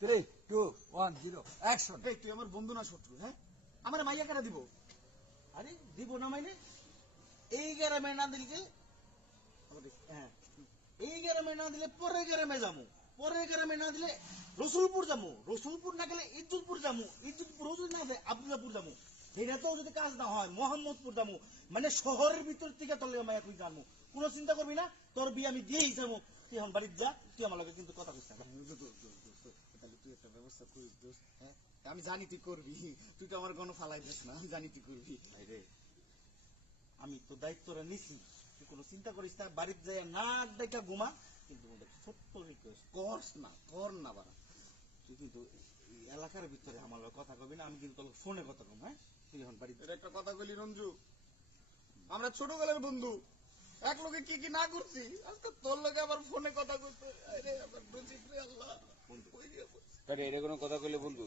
3, 2, 1, 0, action. এই তুই আমার বন্ধু না শত্রু? হ্যাঁ, আমার মাইয়া কেন দিব? আরে দিব না মানে এই গ্রামে না দিলে হ্যাঁ, এই গ্রামে না দিলে পরের গ্রামে যাবো, পরের গ্রামে না দিলে রসুলপুর যাবো, রসুলপুর না গেলে ইজ্জতপুর যাবো, ইজ্জতপুর যদি না যায় আব্দুল্লাহপুর যাবো, এটাতেও যদি কাজ না হয় মোহাম্মদপুর যাবো। মানে শহরের ভিতর থেকে তোর মায়া তুই জানবো, কোনো চিন্তা করবি না, তোর বিয়ে আমি দিয়েই যাবো। তুই এখন বাড়িতে যা, তুই আমার লগে কিন্তু কথা কইস না। তাহলে তুই একটা ব্যবস্থা করিস দোস্ত। হ্যাঁ, আমি জানি তুই করবি, তুই তো আমার কোনো ফালাই দিস না, আমি জানি তুই করবি। রে আমি তো দায়িত্বটা নিছি, তুই কোনো চিন্তা করিস না, বাড়িতে যাই নাক দেখা ঘুমা। কিন্তু ওদের ছোট্ট রিকোয়েস্ট, কর না বাড়া। তুই কিন্তু এই এলাকার ভিতরে আমার লগে কথা কবি না, আমি কিন্তু তোর ফোনে কথা কম। হ্যাঁ, তুই এখন বাড়িতে এটা একটা কথা বলি রঞ্জু, আমরা ছোটকালের বন্ধু, এক লোকে কি কি না করছি, আজকে তোর লোকে আবার ফোনে কথা করতে। আরে আমার নসিব রে আল্লাহ, বন্ধু কই গিয়ে বলছি। এটা কোনো কথা কইলে বন্ধু